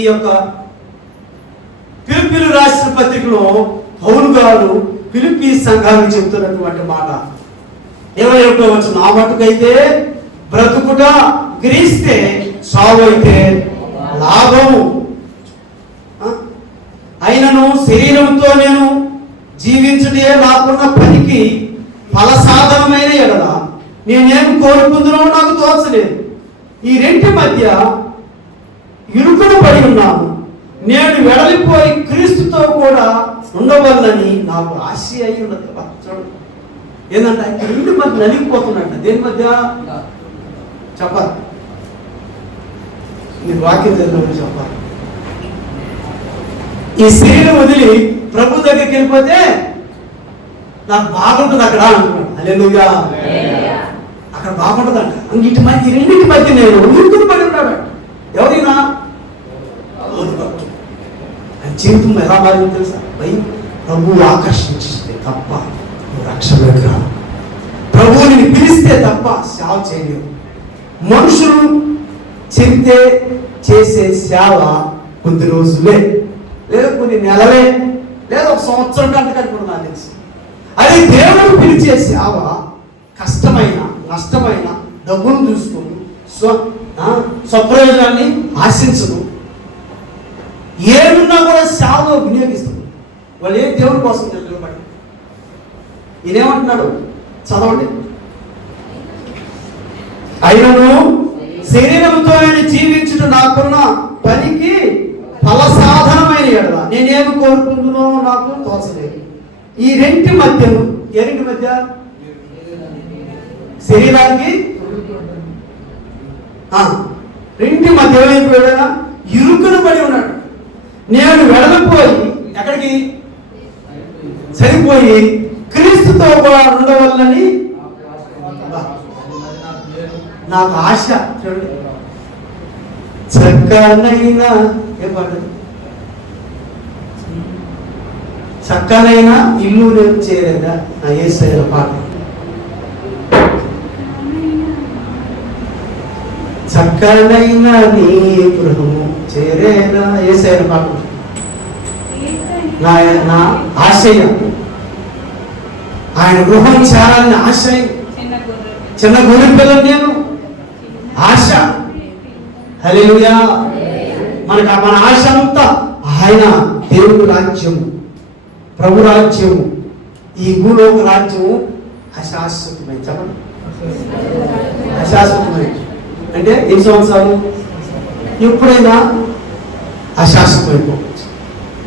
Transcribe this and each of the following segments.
ఈ యొక్క ఫిలిప్పీలు రాసిన పత్రికలో పౌలు గారు ఫిలిప్పీ సంఘానికి చెబుతున్నటువంటి మాట 21వ వచనం, నా మటుకైతే బ్రతుకుట క్రీస్తే, సావు అయితే లాభము. అయినను శరీరంతో నేను జీవించుటే నాకున్న పనికి ఫలసాధనమైన ఎడల నేనేమి కోరుకుందునో నాకు తోచలేదు. ఈ రెంటి మధ్య ఇరుకున పడి ఉన్నాను. నేను వెడలిపోయి క్రీస్తుతో కూడా ఉండవల్లని నాకు ఆశ అయి ఉన్నది. చూడండి, ఏంటంటే రెండు మధ్య నలిగిపోతున్నట్ట. దేని మధ్య చెప్పాలి, మీరు వాక్యం చదివిన చెప్పాలి. ఈ శరీరం వదిలి ప్రభు దగ్గరికి వెళ్ళిపోతే నాకు బాగుంటుంది అక్కడ అంటున్నాడు. హల్లెలూయా, అక్కడ బాగుంటుందంట. ఇటు మధ్య ఈ రెండింటి మధ్య నేను ఇరుకుని పడి ఉన్నాడు. ఎవరైనా జీవితం ఎలా మారిందో తెలుసా? ప్రభువు ఆకర్షించిస్తే తప్ప రక్షణలోకి రావు. ప్రభువుని పిలిస్తే తప్ప సేవ చేయలేవు. మనుషులు చెబితే చేసే సేవ కొద్ది రోజులే, లేదా కొన్ని నెలలే, లేదా ఒక సంవత్సరం కంటే కూడా నాకు తెలుసు. అదే దేవుడు పిలిచే సేవ కష్టమైన నష్టమైన డబ్బును చూసుకొని స్వప్రయోజనాన్ని ఆశించదు. ఏమున్నా కూడా సేవలో వినియోగిస్తుంది. వాళ్ళు ఏ దేవుడి కోసం నిలబడి ఈయనేమంటున్నాడు చదవండి. అయినను శరీరంతో జీవించుట నాకున్న పనికి ఫలసాధనమైన ఎడల నేనేమి కోరుకుంటున్నో నాకు తోచలేదు. ఈ రెంటి మధ్యను, ఏ రెంటి మధ్య? శరీరానికి రెంటి మధ్య ఏమైపోయాడా? ఇరుకును పడి ఉన్నాడు. నేను వెడలిపోయి ఎక్కడికి సరిపోయి క్రీస్తుతో కూడా ఉండవల్లని నాకు ఆశ. చూడండి, చక్కనైనా ఏ పాట, చక్కనైనా ఇల్లు నేను చేరేదా నా యేసయ్య పాట. చక్కనైన నీ గృహము చేరేదా యేసయ్య పాట. నా ఆశయం ఆయన గృహం చేరాలని ఆశయం. చిన్న గొర్రె పిల్లలు నేను ఆశ. హల్లెలూయా, మనకు మన ఆశ అంతా ఆయన దేవుడి రాజ్యము, ప్రభు రాజ్యము, ఈ భూలోక రాజ్యము అశాశ్వతమైన. చెప్పండి, అశాశ్వతమైన అంటే ఎన్ని సంవత్సరాలు? ఎప్పుడైనా అశాశ్వతమైపోవచ్చు.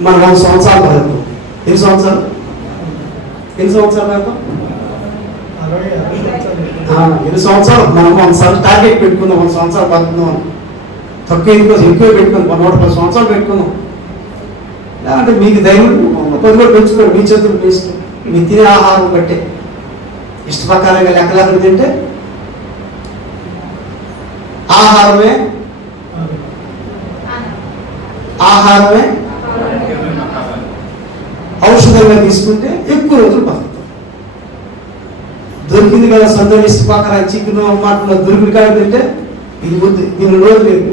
మనం 100 సంవత్సరాలు బతుకుతాం. ఎన్ని సంవత్సరాలు బతుకుతాం? 20 సంవత్సరాలు. మనం 100 టార్గెట్ పెట్టుకుందాం, 100 సంవత్సరాలు బతుకుందాం. తక్కువ ఎక్కువ పెట్టుకుందాం, 110 సంవత్సరాలు పెట్టుకుందాం. లేదంటే మీకు ధైర్యం 10 కూడా పెంచుకోండి, మీ చేతులు పెంచుకోండి. మీరు తినే ఆహారం బట్టే ఇష్ట ప్రకారంగా లెక్కలు తింటే ఆహారమే ఔషధంగా తీసుకుంటే ఎక్కువ రోజులు బతుకుతాం. దొరికింది కదా సందర్భ ఇష్ట ప్రకారం చికెన్ మాటలో దొరికి కాడ తింటే ఇది వద్దు, దీని రోజు లేదు,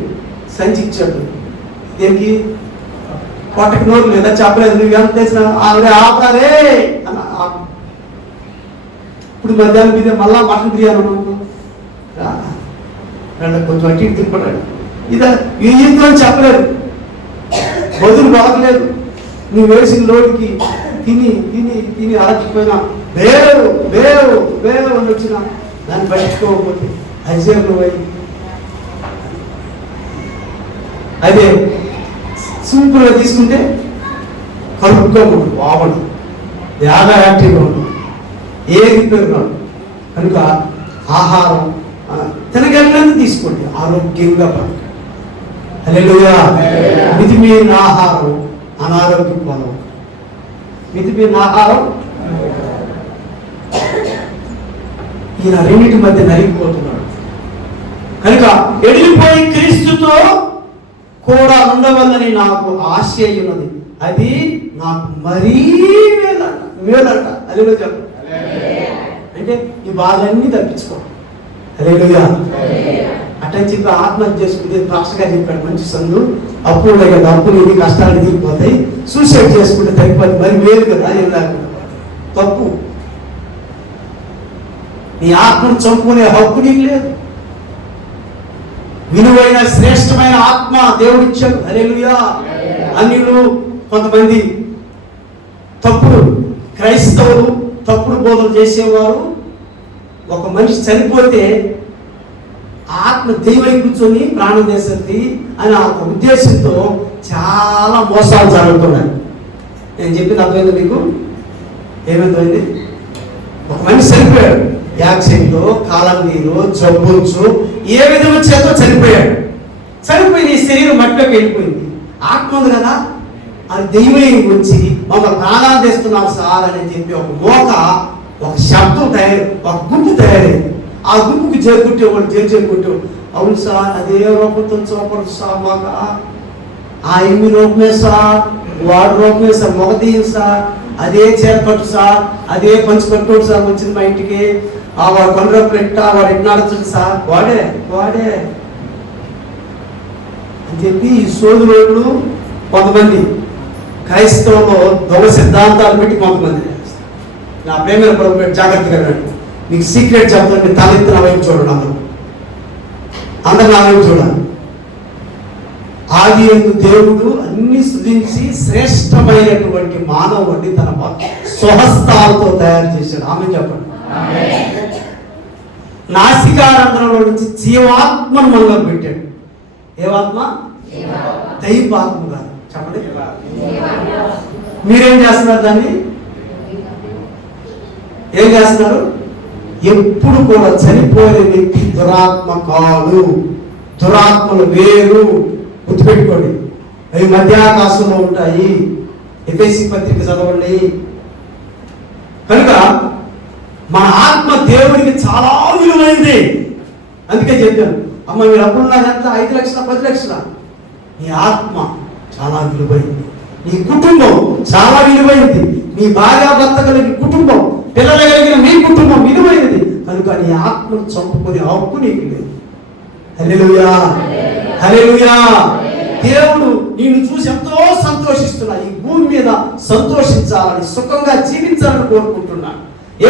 సంచి ఇచ్చాడు. దీనికి పొట్టకి నోరు లేదా చెప్పలేదు, నువ్వు ఎంత తెచ్చినా ఆవిడే ఆపరే అన్న. ఇప్పుడు మధ్యాహ్నం మీద మళ్ళా మటన్ బిర్యానీ కొంచెం అట్టి తిప్పడాడు. ఇదా ఇంట్లో చెప్పలేదు, బదులు బతకలేదు. నువ్వు వేసిన లోటుకి తిని తిని తిని అరచిపోయినా వేరు వేరు వేరు అని వచ్చిన దాన్ని పట్టించుకోకపోతే అజీర్ణం అయ్యి అదే సింపుల్గా తీసుకుంటే కరుపుగా ఉంటుంది, బాగుంటుంది, యాగా యాక్టివ్గా ఉంటుంది, ఏ రిపేర్ కాదు. కనుక ఆహారం తినగలిగినంత తీసుకోండి, ఆరోగ్యంగా పడకండి. హల్లెలూయా. మితిమీరిన ఆహారం అనారోగ్యం పొందవు. మితిమీరిన ఆహారం ఈయన రెండింటి మధ్య నలిగిపోతున్నాడు. కనుక ఎడిలిపోయి క్రీస్తుతో కూడా ఉండవల్లని నాకు ఆశ ఉన్నది. అది నాకు మరీ మేలంట. హల్లెలూయా చెప్పండి. అంటే ఈ బాధలన్నీ తప్పించుకో. హల్లెలూయా. అట్టని చెప్పి ఆత్మహత్య చేసుకుంటే పాస్టర్ గారు చెప్పాడు, మంచి సందు అప్పులు ఉన్నాయి కదా, అప్పులు ఎన్ని కష్టాలు దిగిపోతాయి, సూసైడ్ చేసుకుంటే తగ్గిపోతుంది, మరి వేరు కదా ఏం లేకుండా. తప్పు. నీ ఆత్మను చంపుకునే హక్కు నీకు లేదు. విలువైన శ్రేష్టమైన ఆత్మ దేవుడిచ్చాడు. హల్లెలూయా. అన్యులు కొంతమంది తప్పుడు క్రైస్తవులు తప్పుడు బోధలు చేసేవారు, ఒక మనిషి చనిపోతే ఆత్మ దైవై కూర్చొని ప్రాణం చేస్తుంది అని ఒక ఉద్దేశంతో చాలా మోసాలు జరుగుతున్నాయి. నేను చెప్పింది అర్థమైంది మీకు? ఏమైంది? ఒక మనిషి చనిపోయాడు, యాక్సిడెంట్లో, కాలంలో, జబ్బుచ్చు, ఏ విధంగా చేతో చనిపోయాడు. చనిపోయి నీ శరీరం మట్టిలోకి వెళ్ళిపోయింది. ఆత్మ ఉంది కదా, అది దైవం వచ్చి మమ్మల్ని ప్రాణాలు తెస్తున్నారు సార్ అని చెప్పి ఒక శబ్దం ఒక గుంపు తయారైంది. ఆ గుంపుకి చేరుకుంటేవాడు చేరుకుంటేవాడు, అవును సార్ అదే రూపంతో చూపడు సార్, మాకు ఆ ఎమ్మి రూపమే సార్, వాడు రూపమే సార్, మొగదీయం సార్, అదే చీర కట్టు సార్, అదే పంచి కట్టుకోడు సార్, వచ్చింది మా ఇంటికి, వాడు కొండరూపులు ఎట్టా, వాడు ఎట్నాడుతుంది సార్, వాడే అని చెప్పి ఈ సోదరులు కొంతమంది క్రైస్తవంలో దొంగ సిద్ధాంతాలు పెట్టి కొంతమంది. నా ప్రేమ ప్రభుత్వం జాగ్రత్తగా రండి, మీకు సీక్రెట్ చెప్తాను. మీరు తలెత్తిన వైపు చూడండి, అందరు నా వైపు చూడాలి. ఆది యందు దేవుడు అన్ని సృజించి శ్రేష్టమైనటువంటి మానవుడిని తన స్వహస్తాలతో తయారు చేశాడు. ఆమె చెప్పండి. నాసికారంధ్రంలో నుంచి జీవాత్మను మనలో పెట్టాడు. ఏవాత్మ? దైవాత్మ కాదు. చెప్పండి. మీరేం చేస్తున్నారు దాన్ని? ఏం చేస్తున్నారు? ఎప్పుడు కూడా చనిపోయే వ్యక్తి దురాత్మ కాదు. దురాత్మలు వేరు, గుర్తుపెట్టుకోండి. అవి మధ్యాకాశంలో ఉంటాయి. ఎఫెసీ పత్రిక చదవండి. కనుక మన ఆత్మ దేవుడికి చాలా విలువైంది. అందుకే చెప్పాను, అమ్మ మీరు అప్పుడున్నారంత 5 లక్షల 10 లక్షల, నీ ఆత్మ చాలా విలువైంది. నీ కుటుంబం చాలా విలువైంది. నీ భార్యాభర్త కలిగిన కుటుంబం, పిల్లలు కలిగిన మీ కుటుంబం విలువైనది. కనుక నీ ఆత్మను చంపుకునే హక్కు నీకు లేదు. హల్లెలూయా, హల్లెలూయా. దేవుడు నిన్ను చూసి ఎంతో సంతోషిస్తున్నా. ఈ భూమి మీద సంతోషించాలని, సుఖంగా జీవించాలని కోరుకుంటున్నా.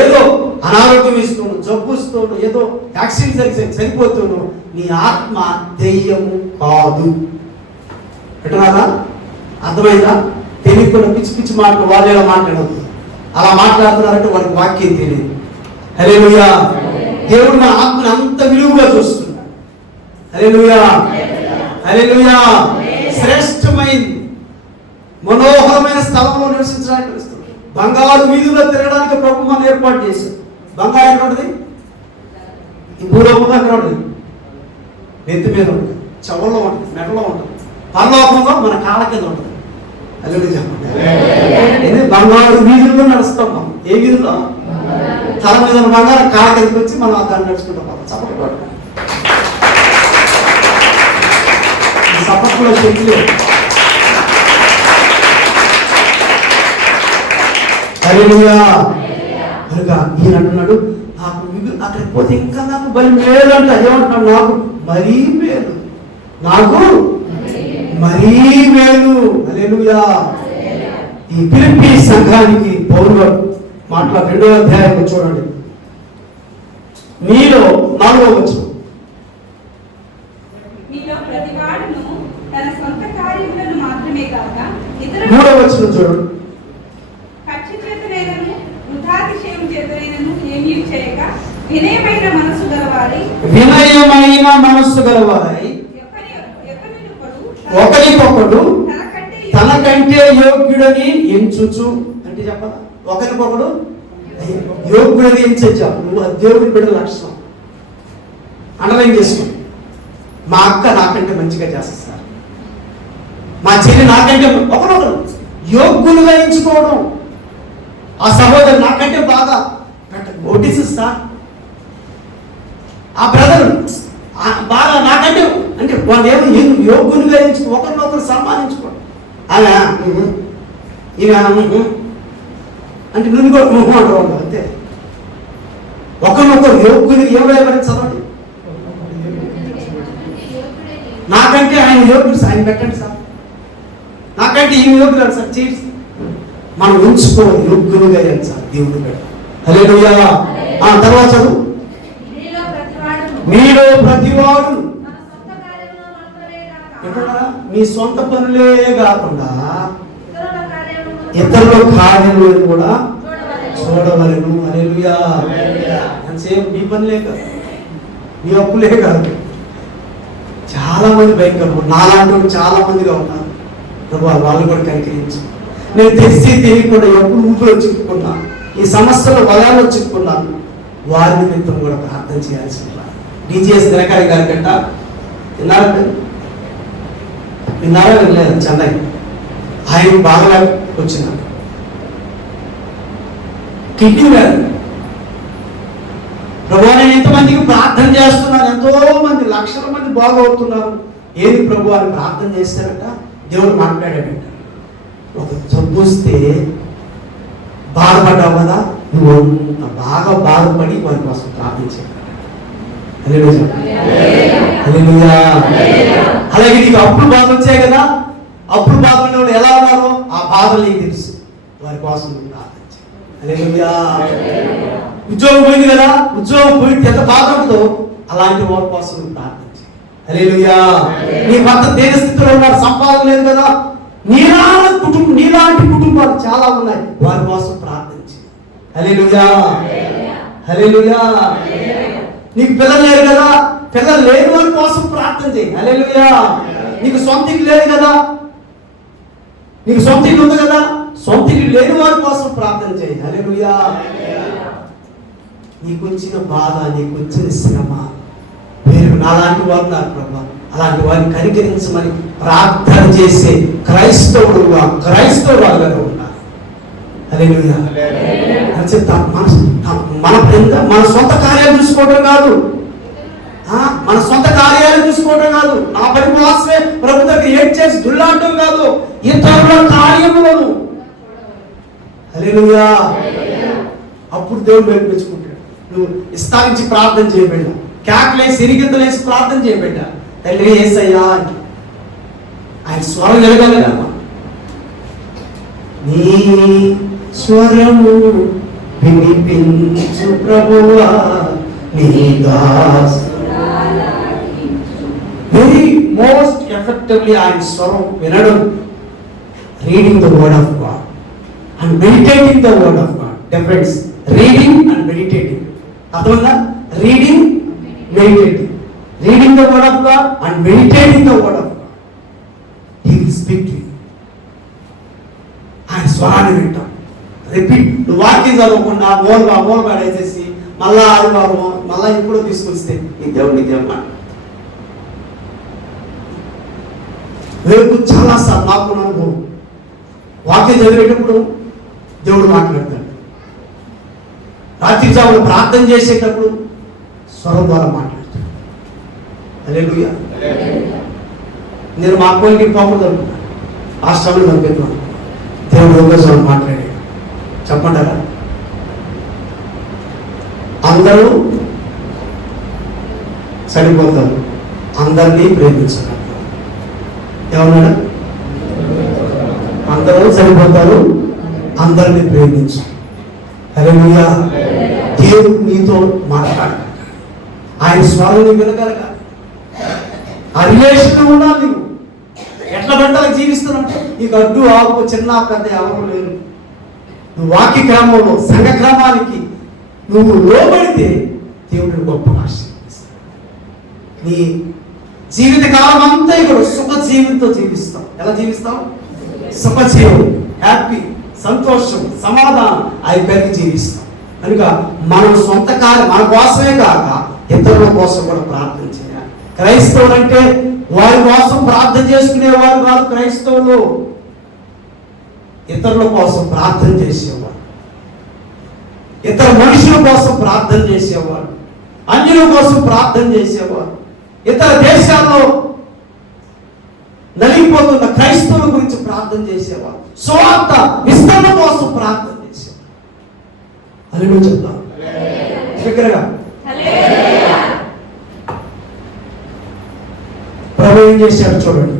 ఏదో అనారోగ్యం ఇస్తున్నాను, జబ్బు ఇస్తున్నాను, ఏదో యాక్సిడెంట్ జరిగి చనిపోతున్నాను, నీ ఆత్మ దెయ్యము కాదు. ఎటున్నారా? అర్థమైందా? తెలియకుండా పిచ్చి పిచ్చి మాటలు వాళ్ళు ఎలా మాట్లాడద్దు. అలా మాట్లాడుతున్నారంటే వాడికి వాక్యం తెలియదు. హల్లెలూయా. దేవుడు మన ఆత్మని అంత విలువగా చూస్తున్నాడు. హల్లెలూయా, హల్లెలూయా. శ్రేష్టమైంది, మనోహరమైన స్థలంలో నివసించడానికి వస్తుంది. బంగారు వీధుల్లో తిరగడానికి ప్రభు మనం ఏర్పాటు చేశాడు. బంగారు ఎక్కడ ఉంటుంది? ఈ భూలోకంలో ఎక్కడ ఉంటుంది? నెత్తి మీద ఉంటుంది, చెవుల్లో ఉంటుంది, మెడలో ఉంటుంది. పరలోకంలో మన కాళ్ళ కింద ఉంటుంది. హల్లెలూయా చెప్పండి. బంగారు వీధుల్లో నడుస్తాం మనం. ఏ వీధుల్లో? తల మీద బంగారు కాళ్ళ కిందకి వచ్చి మనం దాన్ని నడుచుకుంటాం. చప్పట్లు సపట్లో శక్తి లేదు. హల్లెలూయా. కనుక ఈయన అంటున్నాడు, నాకు అక్కడికి పోతే ఇంకా నాకు బలి మేలు అంట. ఏమంటున్నాడు? నాకు మరీ మేలు, నాకు మరీ మేలు. హల్లెలూయా. ఈ ఫిలిప్పీ సంఘానికి పౌలు మాటల 2వ అధ్యాయం చూడండి. మీలో 4వ వచనం, తన సొంత కార్యములను మాత్రమే కాక ఇతర 3వ వచనం చూడండి. కక్ష చేతనైనను వృథాతిశయము చేతనైనను ఏమీ చేయక వినయమైన మనస్సు గలవారై ఒకరికొకడు తనకంటే యోగ్యుడని ఎంచుచు. అంటే చెప్పాలా? ఒకరికొకడు యోగ్యుడని ఎంచచ్చు. నువ్వు దేవుడి బిడ్డ లక్షణం అండర్లైన్ చేసుకో. మా అక్క నాకంటే మంచిగా చేస్తారు, మా చెల్లి నాకంటే, ఒకరొకరు యోగ్యులుగా ఎంచుకోవడం. ఆ సహోదరు నాకంటే బాగా నోటీస్ ఇస్తా, ఆ బ్రదర్ బాగా నాకంటే, అంటే వాళ్ళు ఏమో యోగ్యులుగా ఎంచుకో, ఒకరినొకరు సన్మానించుకోవడం. అలా ఇవి అంటే నువ్వు కూడా అంటారు అంతే. ఒకరినొకరు యోగ్యులు ఏమైనా చదవండి. నాకంటే ఆయన యోగ్యుడు సార్, ఆయన పెట్టండి సార్, నాకంటే ఈ యోగ్యుడు సార్, చేయండి సార్. మనం ఉంచుకో యోగ్యులుగా అయ్యాను సార్, దేవుడు పెట్టాలి. హల్లెలూయా. తర్వాత చదువు. మీలో ప్రతివాడు ఎక్కడా మీ సొంత పనులే కాకుండా ఇతరుల కార్యములను కూడా చూడవలెను. హల్లెలూయా. ఎంతసేపు మీ పనులే కాదు, మీ అప్పులే కాదు. చాలా మంది భయంకరంగా నాలాంటి వాళ్ళు చాలా మందిగా ఉన్నారు. వాళ్ళు కూడా కనికరించు. నేను తెలియకుండా ఎప్పుడు ఊపిలో చిక్కుకున్నా, ఈ సమస్యలో వయాలో చిక్కుకున్నాను. వారి నిమిత్తం కూడా ప్రార్థన చేయాల్సి డిజిఎస్ దినకరి గారి కంట విన్నారా వెళ్ళలేదు చెన్నై. ఆయన బాగా వచ్చిన కిడ్నీ వ్యాధి. ప్రభు నేను ఎంతమందికి ప్రార్థన చేస్తున్నాను, ఎంతో మంది లక్షల మంది బాగవుతున్నారు. ఏది ప్రభు అని ప్రార్థన చేస్తారంట, దేవుడు మాట్లాడాడంట. ఒక జబ్బు వస్తే బాధపడ్డావు కదా, నువ్వు అంత బాగా బాధపడి వారి కోసం ప్రార్థించావు. అలాగే నీకు అప్పులు బాధలు వచ్చాయి కదా, అప్పులు బాధలు ఉన్న వాళ్ళు ఎలా ఉన్నారో ఆ బాధలు నీకు తెలుసు, వారి కోసం నువ్వు ప్రార్థించావు. హల్లెలూయా. ఉద్యోగం పోయింది కదా, ఉద్యోగం పోయింది ఎంత బాధ ఉంటుందో అలాంటి వారి కోసం నువ్వు ప్రార్థించావు. హల్లెలూయా. నీ భర్త దేని స్థితిలో ఉన్నారు, సంపాదన లేదు కదా, నీలాంటి కుటుంబాలు చాలా ఉన్నాయి, వారి కోసం ప్రార్థించి. హల్లెలూయా. హల్లెలూయా. నీకు పిల్లలు లేరు కదా, పిల్లలు లేని వారి కోసం ప్రార్థన చేయి. హల్లెలూయా. నీకు సొంత ఇల్లు లేదు కదా, నీకు సొంత ఇల్లు ఉంది కదా, సొంత ఇల్లు లేని వారి కోసం ప్రార్థన చేయి. హల్లెలూయా. నీకు వచ్చిన బాధ, నీకు వచ్చిన శ్రమ, మీరు నాలాంటి వారు ఉన్నారు ప్రభా, అలాంటి వారిని కనికరించమని ప్రార్థన చేసే క్రైస్తవులుగా ఉన్నారు. హల్లెలూయా. మన సొంత కార్యాలు చూసుకోవడం కాదు, మన సొంత కార్యాలు చూసుకోవడం కాదు, నా పని వాసమే ప్రభు దగ్గర ఏం చేసి దుల్లాడటం కాదు, ఇతరుల కార్యములను. హల్లెలూయా. అప్పుడు దేవుడు మెచ్చుకుంటాడు. నువ్వు విస్తారించి ప్రార్థన చేయబడ్డా, కేకలేసి సిరిగింతలేసి ప్రార్థన చేయబడ్డా, తండ్రి యేసయ్యా అని ఆయన స్వరం ఎలగలగా. నీ స్వరము వినిపించు ప్రభువా, నీ దాసు. వెరీ మోస్ట్ ఎఫెక్టివ్లీ ఆయన స్వరం వినడం, reading the word of God and meditating the word of God. Difference reading and meditating. అర్థమైందా? Reading, meditating. Reading the word of God and meditating the word of God. He will speak to you. ఆయన స్వరాన్ని వింటాం. Repeat. నువ్వు వాక్యం చదవకుండా మోల్గా వేసేసి మళ్ళా ఆదివారం మళ్ళా ఎప్పుడో తీసుకొస్తే ఈ దేవుడు నీకేమన్నా రేపు చాలాసార్లు నాకు అనుభవం. వాక్యం చదివేటప్పుడు దేవుడు మాట్లాడతాడు, రాత్రి జాములు ప్రార్థన చేసేటప్పుడు స్వరం ద్వారా మాట్లాడతాడు. హల్లెలూయా. నేను మా అక్కడికి పోకూడదు అనుకున్నాను, ఆశ్రమంలో పంపిస్తున్నాను. దేవుడు ఒకసారి మాట్లాడాడు. చెప్పంటారా? అందరూ చనిపోతారు, అందరినీ ప్రేమించగలరు. ఏమన్నాడు? అందరూ చనిపోతారు, అందరినీ ప్రేమించు. హల్లెలూయా. దేవుడు నీతో మాట్లాడాలి, ఆయన స్వరం నీకు వినగలగాలి. ఆ రిలేషన్ ఉండాలి. నీవు ఎట్లా గంటలకు జీవిస్తున్నావు? నీకు అడ్డు ఆకు చిన్న పెద్ద ఎవరు లేరు. నువ్వు వాక్య క్రమంలో సంఘ క్రమానికి నువ్వు లోబడితే దేవుడిని గొప్పగా ఆశీర్వదిస్తాడు. నీ జీవిత కాలం అంతా ఇక్కడ సుఖ జీవితంతో జీవిస్తాం. ఎలా జీవిస్తాం? సుఖజీవం, హ్యాపీ, సంతోషం, సమాధానం అవి కలిగి జీవిస్తాం. కనుక మనం సొంత కార్యం మన కోసమే కాక ఇతరుల కోసం కూడా ప్రార్థన చేయాలి. క్రైస్తవులు అంటే వారి కోసం ప్రార్థన చేసుకునేవారు కాదు. క్రైస్తవులు ఇతరుల కోసం ప్రార్థన చేసేవారు, ఇతర మనుషుల కోసం ప్రార్థన చేసేవారు, అన్యుల కోసం ప్రార్థన చేసేవారు, ఇతర దేశాల్లో నలిగిపోతున్న క్రైస్తవుల గురించి ప్రార్థన చేసేవారు, స్వార్థ విస్తరణ కోసం ప్రార్థన చేసేవారు. అది నువ్వు చెప్తావు దగ్గరగా. ప్రభు ఏం చేశాడు? రాశాడు చూడండి.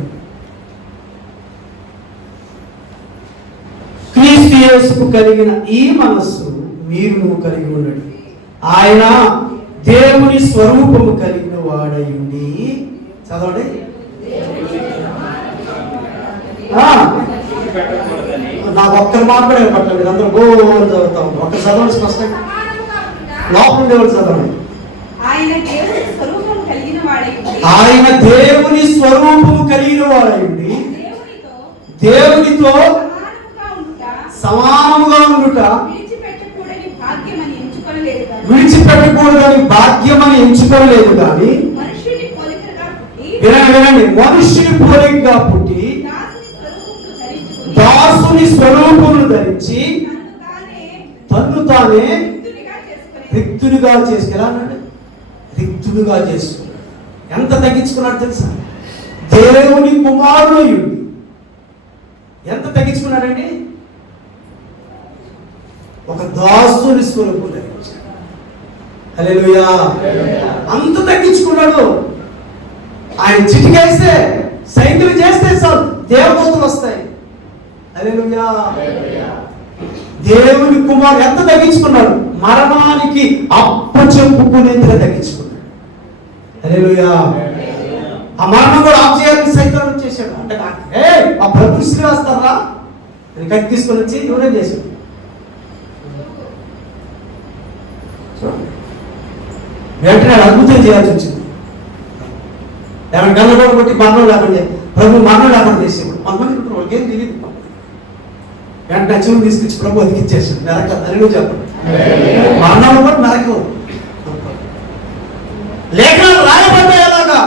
క్రీస్తు యేసుకు కలిగిన ఈ మనస్సు మీరు కలిగి ఉండండి. ఆయన దేవుని స్వరూపము కలిగిన వాడయుండి, చదవండి, నాకు ఒక్కరి మాట కూడా పట్టలేదు, మీరు అందరూ గో చదువుతాం. ఒక్క చదవండి స్పష్టంగా, లోపల దేవుడు చదవండి. ఆయన దేవుని స్వరూపము కలిగిన వాడయుండి దేవునితో సమానముగా ఉండుట విడిచిపెట్టకూడదని భాగ్యమని ఎంచుకోలేదు కానీ వినండి, మనుష్యుని పోలికగా పుట్టి దాసుని స్వరూపమును ధరించి తన్ను తానే రిక్తునిగా చేసుకున్నాడు. రిక్తునిగా చేసుకున్నాడు. ఎంత తగ్గించుకున్నాడు తెలుసా? దేవుని కుమారుడు ఎంత తగ్గించుకున్నాడండి? ఒక దాసుని స్వరూపం ధరించాడు. హల్లెలూయా. అంత తగ్గించుకున్నాడు. ఆయన చిటికేస్తే, సైకిల్ చేస్తే చాలు దేవదూతలు వస్తాయి. హల్లెలూయా. దేవుని కుమారుడు ఎంత తగ్గించుకున్నాడు? మరణానికి అప్పచెప్పుకునేందుకు తగ్గించుకున్నాడు. హల్లెలూయా. ఆ మరణం కూడా ఆఫ్ చేయాలని సైతం చేశాడు. అంటే ఆ ప్రభు శ్రీవాస్తారా కత్తి తీసుకొని వచ్చి ఎవరేం చేశాడు? వెంటనే అద్భుతం చేయాల్సి వచ్చింది. ఏమైనా గల్లగొడ కొట్టి మరణం లేకుండా ప్రభు మరణం లేకుండా చేసేవాడు. కొంతమంది వాళ్ళకి ఏం తెలియదు. వెంటనే చెవులు తీసుకొచ్చి ప్రభు అతికిచ్చేసాడు. మెరక అదిలో చెప్పండి, మరణం కూడా మెరక లేఖనాలు రాయబడ్డాయి. ఎలాగా?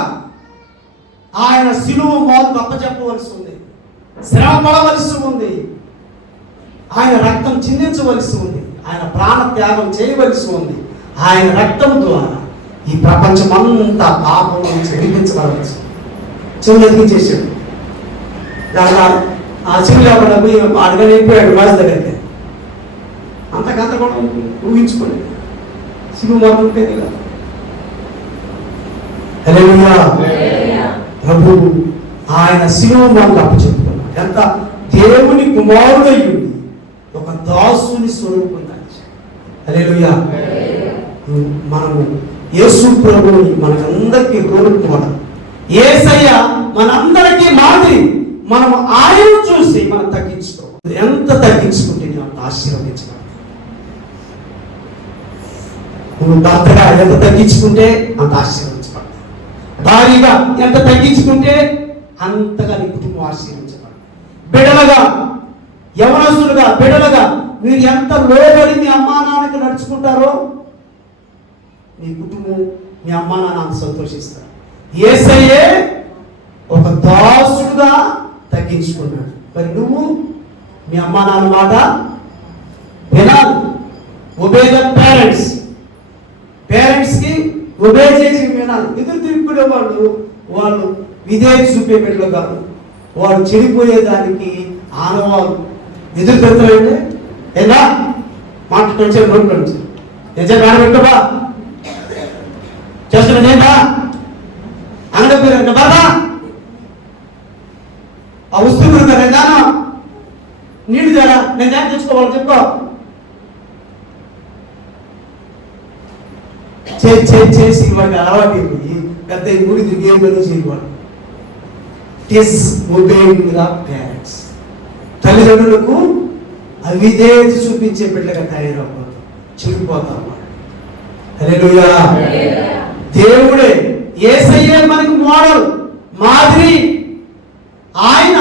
ఆయన శిలువ మోతు అప్పచెప్పవలసి ఉంది, శ్రమ పడవలసి ఉంది, ఆయన రక్తం చిందించవలసి ఉంది, ఆయన ప్రాణ త్యాగం చేయవలసి ఉంది. ఆయన రక్తం ద్వారా ఈ ప్రపంచమంతా పాపం నుంచి విడిపించబడవచ్చు. చెవులు ఎదిగించేసాడు. ఆ చెవులు ఎవరు అడగని వెళ్ళిపోయాడు వారి దగ్గరికి. అంతకంత కూడా ఊహించుకోలేదు. శిలువ మోతు ఉంటుంది కదా. హల్లెలూయా. ప్రభు ఆయన శిలువ మోతు అప్పచెప్పుకున్నాడు. ఎంత దేవుని కుమారుడయ్యుండి ఒక దాసుని స్వరూపం దాల్చాడు. హల్లెలూయా. మనము యేసు ప్రభువుని మనకందరికీ కోరుకోవాలి. యేసయ్య మనందరికీ మాదిరి. మనము ఆయన చూసి మనం తగ్గించుకోవాలి. ఎంత తగ్గించుకుంటే అంత ఆశీర్వదించబడతావు. నువ్వు భర్తగా ఎంత తగ్గించుకుంటే అంత ఆశీర్వదించబడతావు. భారీగా ఎంత తగ్గించుకుంటే అంతగా నీ కుటుంబం ఆశీర్వదించబడతావు. బిడలగా, యవనస్తులుగా, బిడలగా మీరు ఎంత లోబడి మీ అమ్మా నాన్నకి నడుచుకుంటారో మీ కుటుంబం, మీ అమ్మా నాన్న అంత సంతోషిస్తారు. యేసయ్యే ఒక దాసుడుగా తగ్గించుకున్నాడు. మరి నువ్వు మీ అమ్మా నాన్న మాట వినాలి. Obey the parents. పేరెంట్స్కి ఒబే చేసి వినాలి. ఎదురు తిరుగుకునే వాళ్ళు విధేయత చూపే బిడ్డలు కాదు. వాడు చెడిపోయేదానికి ఆనవాళ్ళు ఎదురు తిరుగుతారంటే ఏదా మాట కొంచెం నోట్ నుంచి నిజం కాడబెట్టబా చేస్తున్నా అంగడి పేరు బాబా ఆ వస్తువులు కదా నీళ్ళు తేడా నేను దాన్ని తెచ్చుకోవాలి చెప్పుకో. చేసి వాడికి అలవాటు పెద్ద గుడి తిరిగి ఏం పేరు చేయవాడు. పేరెంట్స్ తల్లిదండ్రులకు అవిధేయత చూపించే బిడ్డగా తయారవుతాం, చెడిపోతాం. హల్లెలూయా. దేవుడే యేసయ్యే మనకు మోడల్, మాదిరి. ఆయన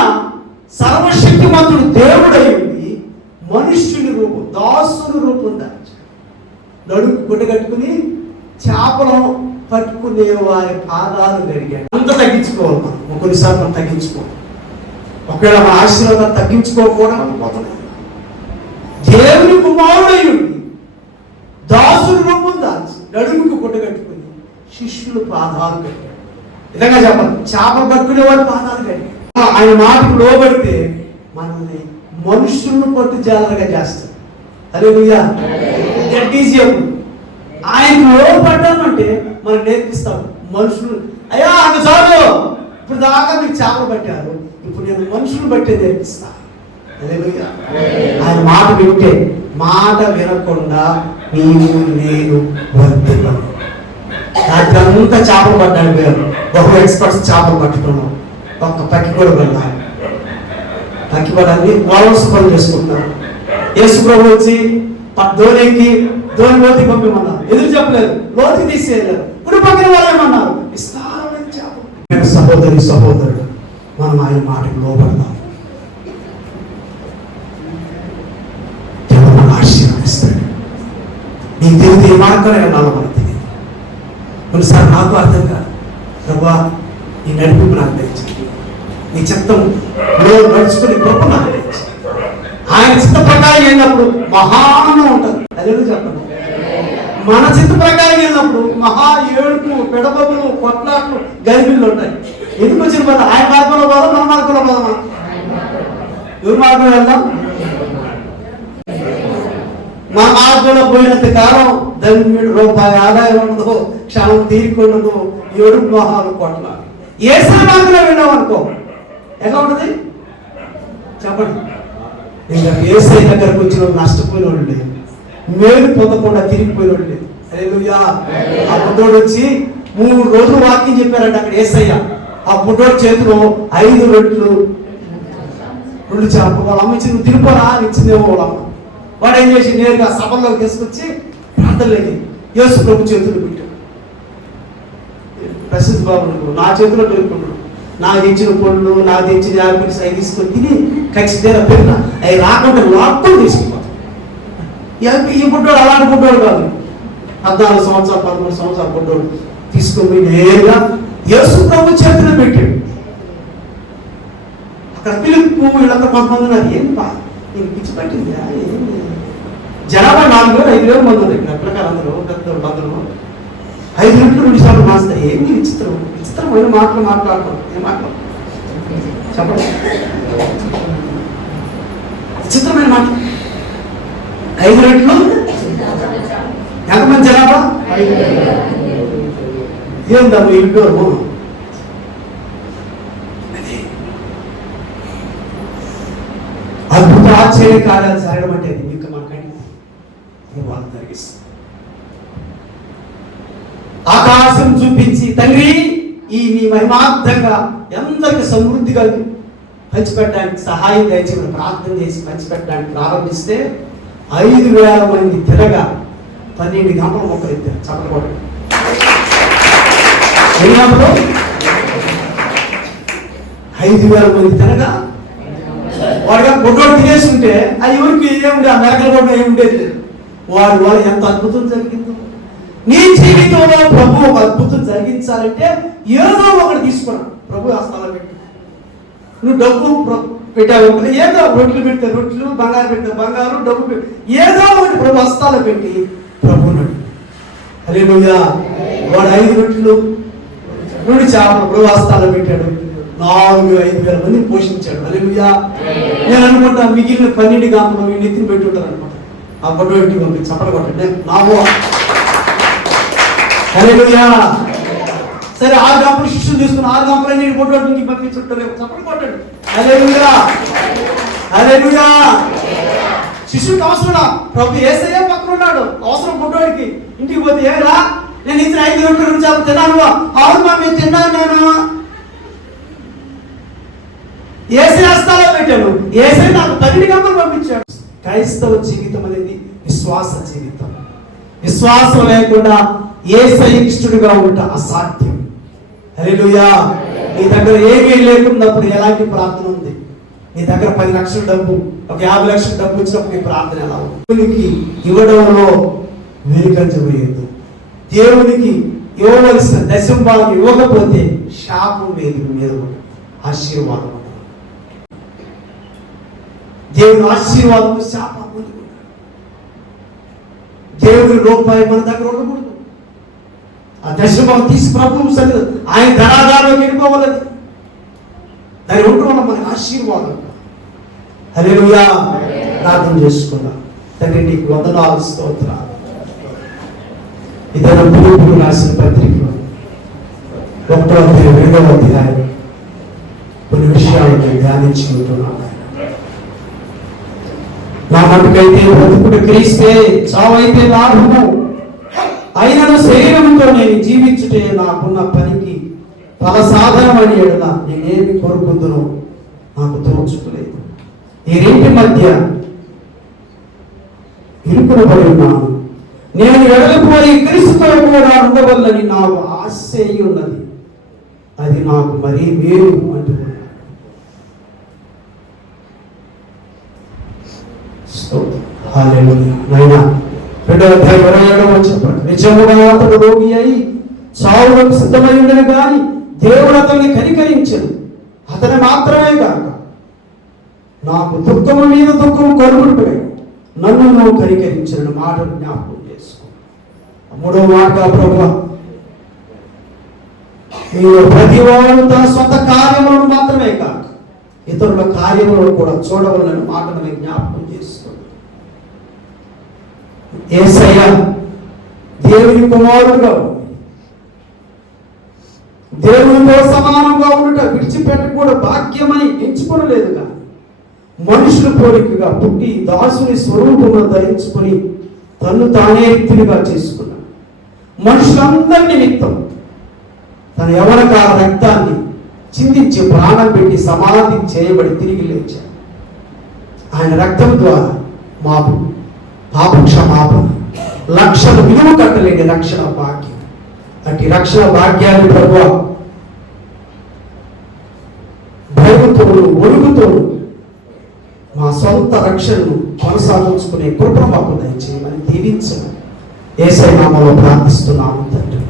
సర్వశక్తిమంతుడు దేవుడై ఉండి మనుష్యుని రూపం, దాసుని రూపం దాల్చాడు. నడుము గుడ్డగట్టుకుని చేపలు పట్టుకునే వారి పాదాలు గడిగాడు. అంత తగ్గించుకోవాలి. మనం కొన్నిసార్లు మనం తగ్గించుకోవాలి. ఒకవేళ మన ఆశీర్వాదాలు తగ్గించుకోకపోవడం పోతున్నాయి. దేవుని కుమారుడయ్యుండి దాసుని రూపం దాల్చి నడుముకు గుడ్డగట్టుకుని శిష్యులు పాదాలు కట్టాడు. విధంగా చెప్పాలి, చేపలు పట్టుకునే వారి పాదాలు కట్టాడు. ఆయన మాటకు లోబడితే మనల్ని మనుషులను పట్టు జాలరుగా చేస్తాడు. హల్లెలూయా. దట్ ఈజ్ ఎప్పుడు ఆయన లోపడ్డామంటే మనం నేర్పిస్తాం. మనుషులు అయ్యా అంత చాలు ఇప్పుడు దాకా మీరు చేపలు పట్టారు, ఇప్పుడు నేను మనుషులు బట్టే నేర్పిస్తా. హల్లెలూయా. ఆయన మాట వింటే, మాట వినకుండా నీవు నేను వర్తిల్లను. రాత్రి అంతా చేపలు పడ్డాడు. మీరు బహు ఎక్స్పర్ట్స్ చేపలు పట్టుకున్నాం, ఒక్క పక్కి కూడా వెళ్ళాలి. పక్కి పడాలని వారసు పనులు చేసుకుంటున్నారు. యేసు ప్రభు వచ్చి ధోనికి లోతుకి పంపిమన్నారు, ఎదురు చెప్పలేదు, లోతుకి తీసేయలేదు. ఇప్పుడు పక్కన వాళ్ళు ఏమన్నారు, విస్తారమైన చేపలు. సహోదరి సహోదరుడు, మనం ఆయన మాటకు లోపడదాం. దేవుడు మనల్ని ఆశీర్వదిస్తాడు. నీకు తెలియదు ఏ మార్గంలో వెళ్ళాలో మనకు తెలియదు. కొన్నిసార్లు నాకు అర్థం కాదు. ప్రభా, నీ నడిపింపు నాకు తెలిసి, నీ చిత్తంలో నడుచుకుని గొప్ప నాకు తెలిసి, ఆయన చిత్త ప్రకారం వెళ్ళినప్పుడు మహానం ఉంటుంది. అదే చెప్పండి. మన చిత్త ప్రకారం వెళ్ళినప్పుడు మహా ఏడుపు, పెడబొబ్బులు, కొట్లాట్లు, గరిబిళ్ళు ఉంటాయి. ఎందుకు వచ్చిన పద? ఆయన మార్గంలో పోదాం, మన మార్గంలో పోదామా? ఎవరి మార్గంలో వెళ్దాం? మన మార్గంలో పోయినంత కాలం రూపాయి ఆదాయం ఉండదు, క్షణం తీరుకుండదు, ఏడుపు మొహాలు, కొట్ల. ఏసై మార్గంలో వెళ్ళాం అనుకో, ఎలా ఉంటుంది చెప్పండి. ఇంకా ఏసై దగ్గరకు వచ్చిన నష్టపోయిన వాళ్ళు లేదు, మేలు పొందకుండా తిరిగిపోయిన వాళ్ళు లేదు. హల్లెలూయా. ఆ బుడ్డోడు వచ్చి 3 రోజులు వాక్యం చెప్పారంట అక్కడ ఏసయ్య. ఆ బుడ్డోడు చేతిలో 5 రొట్టెలు 2 చేపలు. వాళ్ళ అమ్మ ఇచ్చి, నువ్వు తినిపోరా అని ఇచ్చిందేమో వాళ్ళ అమ్మ. వాడు ఏం చేసి నేరుగా సభల్లోకి తీసుకొచ్చి ప్రార్థనలోకి యేసు ప్రభు చేతులు పెట్టాడు. ప్రసిద్ధ బాబు నా చేతిలో పెట్టుకున్నాడు. నాకు తెచ్చిన పళ్ళు, నాకు తెచ్చిన యాపిల్స్ అవి తీసుకొని తిని ఖచ్చితంగా పెట్టిన అవి రాకుండా లాక్కొని తీసుకుపోతాడు. ఈ బుడ్డోడు అలాంటి బుడ్డోడు కాదు, 14 సంవత్సరాలు 13 సంవత్సరాల బుడ్డోడు తీసుకొని నేరుగా యేసు ప్రభు చేతిలో పెట్టాడు. అక్కడ పిలుపు వీళ్ళంతా కొంతమంది ఉన్నారు. ఏం బా నీకు పిచ్చి పట్టింది? జనాభా 4,000-5,000 మంది ఉంది ఇక్కడ పిల్లకాయలు అందరూ, పెద్దోళ్ళు అందరూ. 5 రొట్టెలు 2 చేపలు మాస్తాయి. ఏంటి విచిత్రం? విచిత్రమైన మాటలు మాట్లాడతాం. ఏం మాట్లాడు చెప్పండి, విచిత్రమైన మాట. 5 రొట్టెలు ఎంతమంది జనాభా? ఏందా మీ ఇంట్లో అద్భుత ఆశ్చర్య కార్యాలు జరగడం అంటే అది మీకు మాకండి వాళ్ళు జరిగిస్తుంది. ఆకాశం చూపించి, తండ్రి ఈ నీ మహిమార్థంగా ఎందరికి సమృద్ధిగా పంచిపెట్టడానికి సహాయం దయచేసి ప్రార్థన చేసి పంచిపెట్టడానికి ప్రారంభిస్తే 5,000 మంది తిరగా 12 గంటలు మొక్కలు ఇద్దారు. చెప్పకూడదు. వెళ్ళినప్పుడు 5,000 మంది తిరగా వాడుగా బొడ్డోడు తినేస్తుంటే అది ఎవరికి ఏముండే, ఆ మెరకల బొడ్డ ఏముండేది లేదు. వాడు ఎంత అద్భుతం జరిగిందో. నీ జీవితంలో ప్రభు ఒక అద్భుతం జరిగించాలంటే ఏదో ఒకటి తీసుకున్నాడు. ప్రభు హస్తాలో పెట్టి, నువ్వు డబ్బు పెట్టావు, ఏదో రొట్టెలు పెడితే రొట్టెలు, బంగారు పెడితే బంగారు, డబ్బు పెట్టి ఏదో ఒకటి ప్రభు హస్తాలో పెట్టి ప్రభు నడు. హల్లెలూయా. వాడు 5 రొట్టెలు 2 చేపలు ప్రభు హస్తాలో పెట్టాడు. 4,000-5,000 మందిని పోషించాడు. హల్లెలూయా. నేను అనుకుంటా మిగిలిన 12 గంటలు వీళ్ళు ఎత్తిని పెట్టి ఉంటారు అనుకుంటా. ఆ బొడ్డు ఇంటికి పంపి చప్పట కొట్టండి. నావో హల్లెలూయా. సరే 6 గంటలు శిష్యులు తీసుకుని 6 గంటలు నేను బొడ్డు ఇంటికి పంపించుంటలేవు. చప్పట కొట్టండి. హల్లెలూయా. హల్లెలూయా. శిష్యుడికి అవసరం, ప్రభు యేసయ్య పక్కన ఉన్నాడు, అవసరం బొడ్డోడికి. ఇంటికి పోతే ఏరా నేను ఇచ్చిన 5 రొట్టెలు 2 చేపలు తిన్నాను. అవును మా మీరు తిన్నాను. నేను ఏసై హస్తాలో పెట్టాను. ఏసై నాకు 12 గంటలు పంపించాడు. క్రైస్తవ జీవితం అనేది విశ్వాస జీవితం. విశ్వాసం లేకుండా యేసై ఇష్టడుగా ఉండటం అసాధ్యం. హల్లెలూయా. నీ దగ్గర ఏమీ లేకున్నప్పుడు ఎలాంటి ప్రార్థన ఉంది? నీ దగ్గర 10 లక్షల డబ్బు, ఒక 50 లక్షల డబ్బు వచ్చినప్పుడు నీ ప్రార్థన ఎలా ఉంది? దేవునికి ఇవ్వడంలో వెనుకంజ వేయద్దు. దేవునికి ఇవ్వవలసిన దశంభాగం ఇవ్వకపోతే శాపం మీద ఆశీర్వాదం. దేవుని ఆశీర్వాదం శాపం పొందుకుంటాడు. దేవుని రూపాయి మన దగ్గర ఉండకూడదు. ఆ దశంభాగం తీసి ప్రభువు సన్నిధి ఆయన ధనాదారంలోకి వెళ్ళిపోవాలని దాని ఉండడం వల్ల మనకు ఆశీర్వాదం. హల్లెలూయా. ప్రార్థన చేసుకున్నాం. తండ్రి నీకు వందనాలు, స్తోత్రాలు. ఇదే పిలుపులు రాసిన పత్రికలో 1వ అధ్యాయం 2వ అధ్యాయం కొన్ని విషయాలు నేను ధ్యానించుకుంటున్నాను. నా మటుకైతే బ్రతుకుడు క్రీస్తే, చావైతే లాభము. అయినను శరీరంతో నేను జీవించుటే నాకున్న పనికి ఫల సాధనమని ఎడల నేనేమి కోరుకుందునో నాకు తోచుకోలేదు. ఈ రెంటి మధ్య ఇరుకునబడి ఉన్నాను. నేను వెడలిపోయి క్రీస్తుతో కూడా ఉండవల్లని నాకు ఆశ ఉన్నది. అది నాకు మరీ మేలు అంటున్నాను. నైనా 2:27 నిజముగా అతడు రోగి అయి చావులకు సిద్ధమై ఉండను కానీ దేవుడు అతన్ని కనికరించను. అతని మాత్రమే కాక నాకు దుఃఖము మీద దుఃఖము కలుగుడిపోయాడు, నన్ను నువ్వు కనికరించిన మాటను జ్ఞాపకం చేసుకో. 3వ మాటగా ప్రభువా, ప్రతివాడు తన సొంత కార్యములను మాత్రమే కాక ఇతరుల కార్యములను కూడా చూడవలన మాటను జ్ఞాపకం చేసుకో. యేసయ్య దేవుని కుమారుడుగా దేవునితో సమానంగా ఉండుట విడిచిపెట్టి కూడా భాగ్యమని ఎంచుకోలేదు కానీ మనుషుల పోలికగా పుట్టి దాసుని స్వరూపమును ధరించుకొని తను తానే రీతిగా చేసుకున్నాడు. మనుషులందరి నిమిత్తం తన యవ్వనకాల రక్తాన్ని చిందించి ప్రాణం పెట్టి సమాధి చేయబడి తిరిగి లేచాడు. ఆయన రక్తం ద్వారా మాకు పాప క్షమాపణ, లక్షల విలువ కట్టలేని రక్షణ భాగ్యం. అటు రక్షణ భాగ్యాన్ని ప్రభువా భయముతోను ఒడుగుతోను మా సొంత రక్షణను కొనసాగించుకునే కృప మాకు దయచేయమని దీవించమని యేసయ్య నామములో ప్రార్థిస్తున్నాము తండ్రి.